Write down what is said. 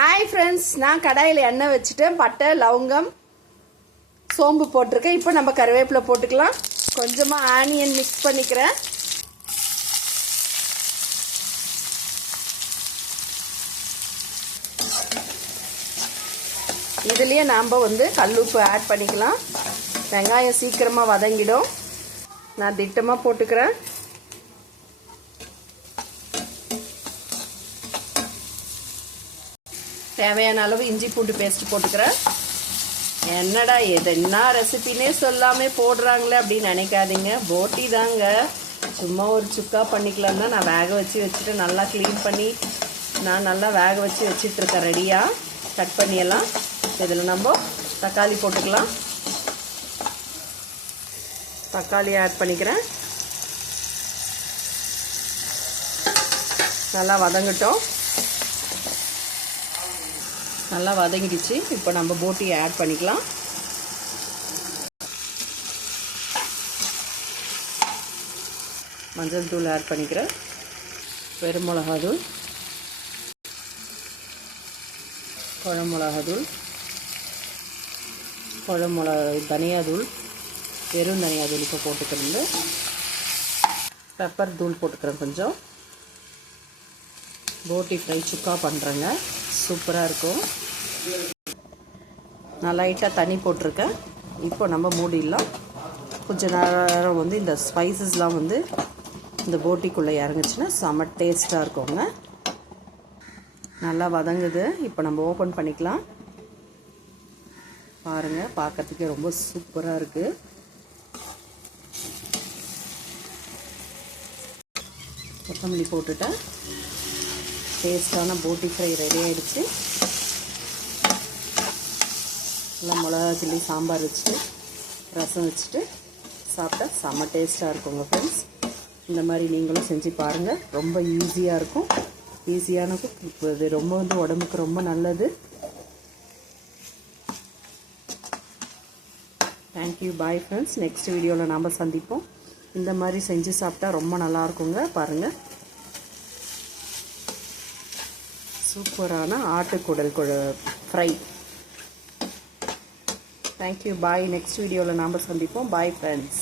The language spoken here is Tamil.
ஹாய் ஃப்ரெண்ட்ஸ், நான் கடாயில் எண்ணெய் வச்சுட்டேன். பட்டை, லவங்கம், சோம்பு போட்டிருக்கேன். இப்போ நம்ம கருவேப்பிலை போட்டுக்கலாம். கொஞ்சமாக ஆனியன் மிக்ஸ் பண்ணிக்கிறேன். இதுலேயே நாம் கல்லுப்பு ஆட் பண்ணிக்கலாம். வெங்காயம் சீக்கிரமாக வதங்கிடும். நான் திட்டமாக போட்டுக்கிறேன். தேவையான அளவு இஞ்சி பூண்டு பேஸ்ட் போட்டுக்கிறேன். என்னடா என்ன ரெசிபினே சொல்லாமல் போடுறாங்களே அப்படின்னு நினைக்காதீங்க. போட்டி தாங்க, சும்மா ஒரு சுக்கா பண்ணிக்கலாம் தான். நான் வேக வச்சுட்டு நல்லா க்ளீன் பண்ணி நான் நல்லா வேக வச்சுட்ருக்கேன். ரெடியாக கட் பண்ணியெல்லாம். இதில் நம்ம தக்காளி போட்டுக்கலாம். தக்காளி ஆட் பண்ணிக்கிறேன். நல்லா வதங்கட்டும். நல்லா வதங்கிடுச்சு. இப்போ நம்ம போட்டியை ஆட் பண்ணிக்கலாம். மஞ்சள் தூள் ஆட் பண்ணிக்கிறேன். வெறும் மிளகாத்தூள், குழம்பு மிளகாத்தூள், தனியாத்தூள், வெறும் தனியாத்தூள் இப்போ போட்டுக்கிறது. பெப்பர் தூள் போட்டுக்கிறேன் கொஞ்சம். போட்டி ஃப்ரை சுக்கா பண்ணுறேங்க, சூப்பராக இருக்கும். நான் லைட்டாக தண்ணி போட்டிருக்கேன். இப்போ நம்ம மூடிடலாம். கொஞ்சம் நேரம் இந்த ஸ்பைசஸ்லாம் இந்த போட்டிக்குள்ளே இறங்குச்சுன்னா செம்ம டேஸ்ட்டாக இருக்குங்க. நல்லா வதங்குது. இப்போ நம்ம ஓப்பன் பண்ணிக்கலாம். பாருங்கள், பார்க்கறதுக்கே ரொம்ப சூப்பராக இருக்குது. கொத்தமல்லி போட்டுட்டேன். டேஸ்டான போட்டி ஃப்ரை ரெடி ஆகிடுச்சு. நல்லா மிளகா சில்லி சாம்பார் வச்சுட்டு ரசம் வச்சுட்டு சாப்பிட்டா செம்ம டேஸ்ட்டாக இருக்குங்க ஃப்ரெண்ட்ஸ். இந்த மாதிரி நீங்களும் செஞ்சு பாருங்கள். ரொம்ப ஈஸியாக இருக்கும். ஈஸியான இது ரொம்ப உடம்புக்கு ரொம்ப நல்லது. Thank you, bye friends. நெக்ஸ்ட் வீடியோவில் நாம் சந்திப்போம். இந்த மாதிரி செஞ்சு சாப்பிட்டா ரொம்ப நல்லாயிருக்குங்க. பாருங்கள், சூப்பரான ஆட்டுக்குடல் ஃப்ரை. தேங்க்யூ, பாய். நெக்ஸ்ட் வீடியோவில் நாம் சந்திப்போம். Bye friends.